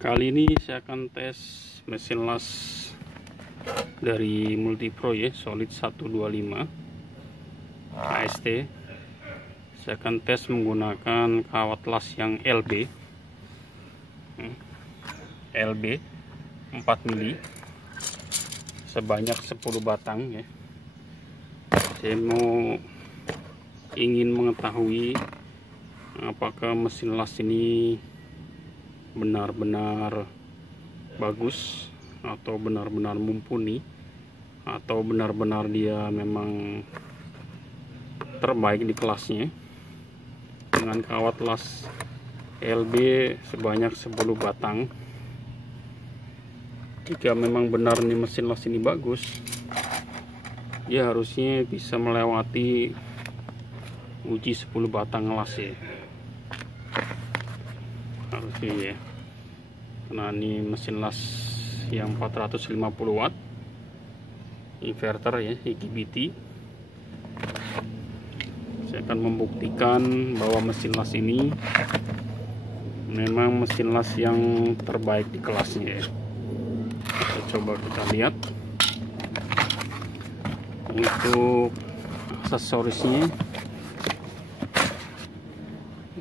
Kali ini saya akan tes mesin las dari Multipro ya, Solid 125 AST. Saya akan tes menggunakan kawat las yang LB 4 mili sebanyak 10 batang ya. Saya ingin mengetahui apakah mesin las ini benar-benar bagus atau benar-benar mumpuni atau benar-benar dia memang terbaik di kelasnya dengan kawat las LB sebanyak 10 batang. Jika memang benar nih mesin las ini bagus, dia harusnya bisa melewati uji 10 batang las ya, harusnya ya, karena ini mesin las yang 450 watt inverter ya, IGBT. Saya akan membuktikan bahwa mesin las ini memang mesin las yang terbaik di kelasnya ya. Coba kita lihat untuk aksesorisnya,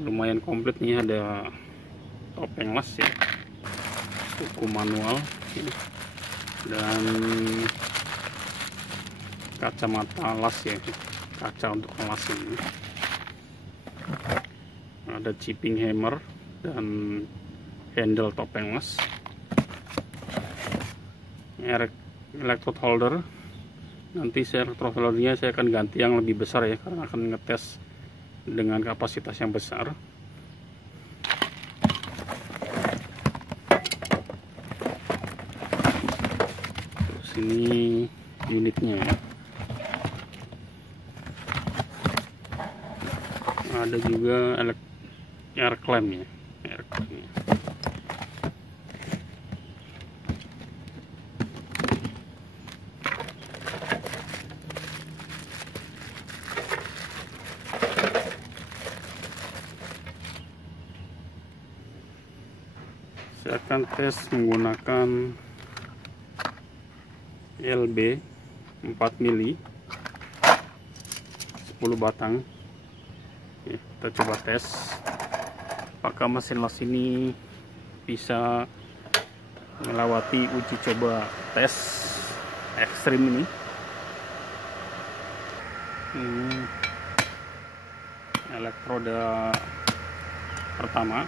lumayan komplit nih. Ada topeng las ya, buku manual dan kacamata las ya, kaca untuk las ini. Ada chipping hammer dan handle topeng las. Electrode holder, nanti electrode holdernya saya akan ganti yang lebih besar ya, karena akan ngetes dengan kapasitas yang besar. Terus ini unitnya ya, ada juga air clamp ya, air clamp ya. Saya akan tes menggunakan LB 4 mili 10 batang ya. Kita coba tes apakah mesin las ini bisa melewati uji coba tes ekstrim ini. Elektroda pertama,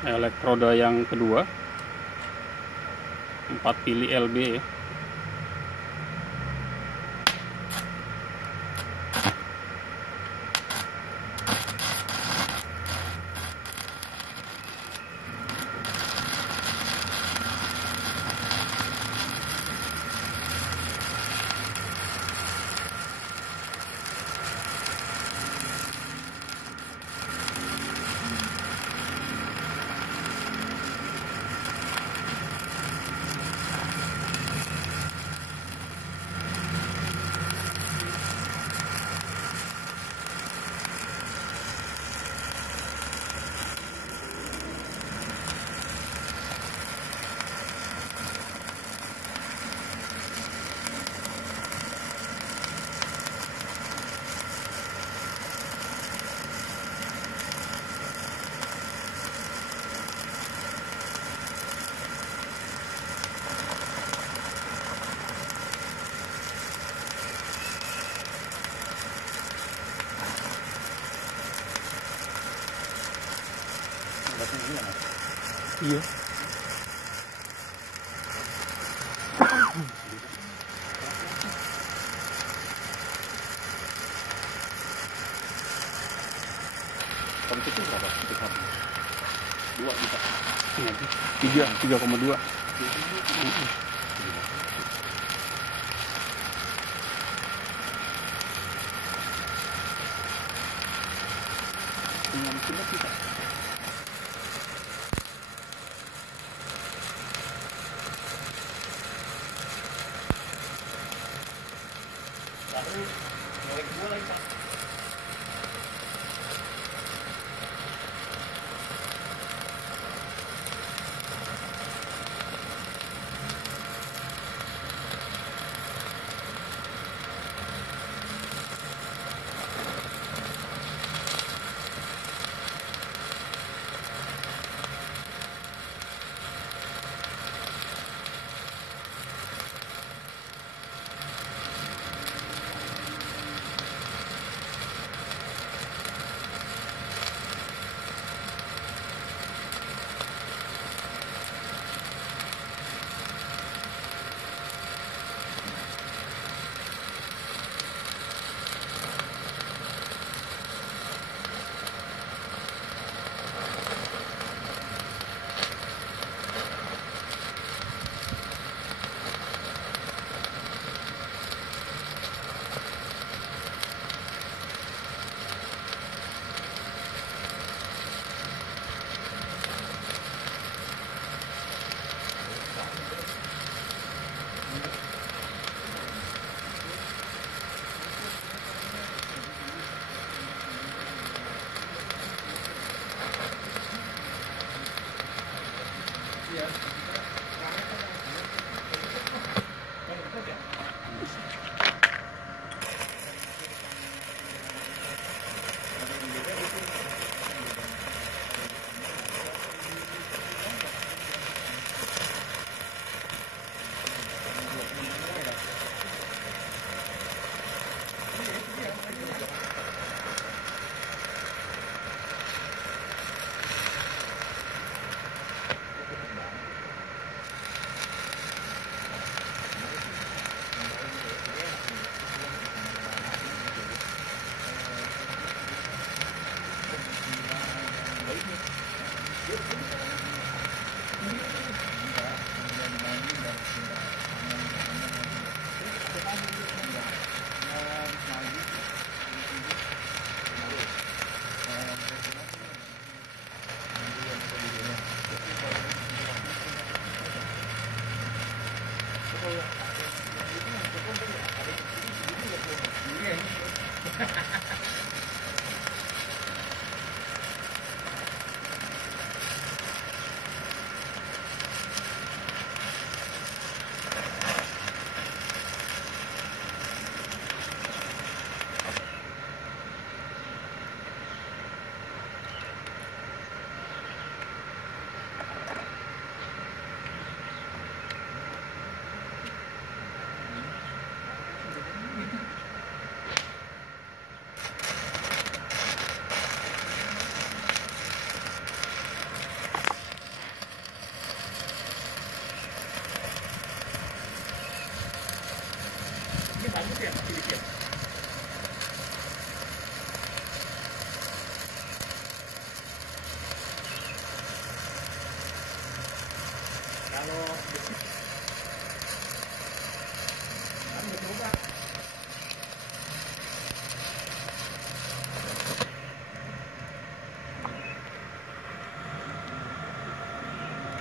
elektroda yang kedua 4 mili LB ya. Iya. Konteknya berapa? 2 juta. 3,2. Dengan kita kita. Lalu ngorek gua lagi Pak.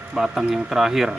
Batang yang terakhir.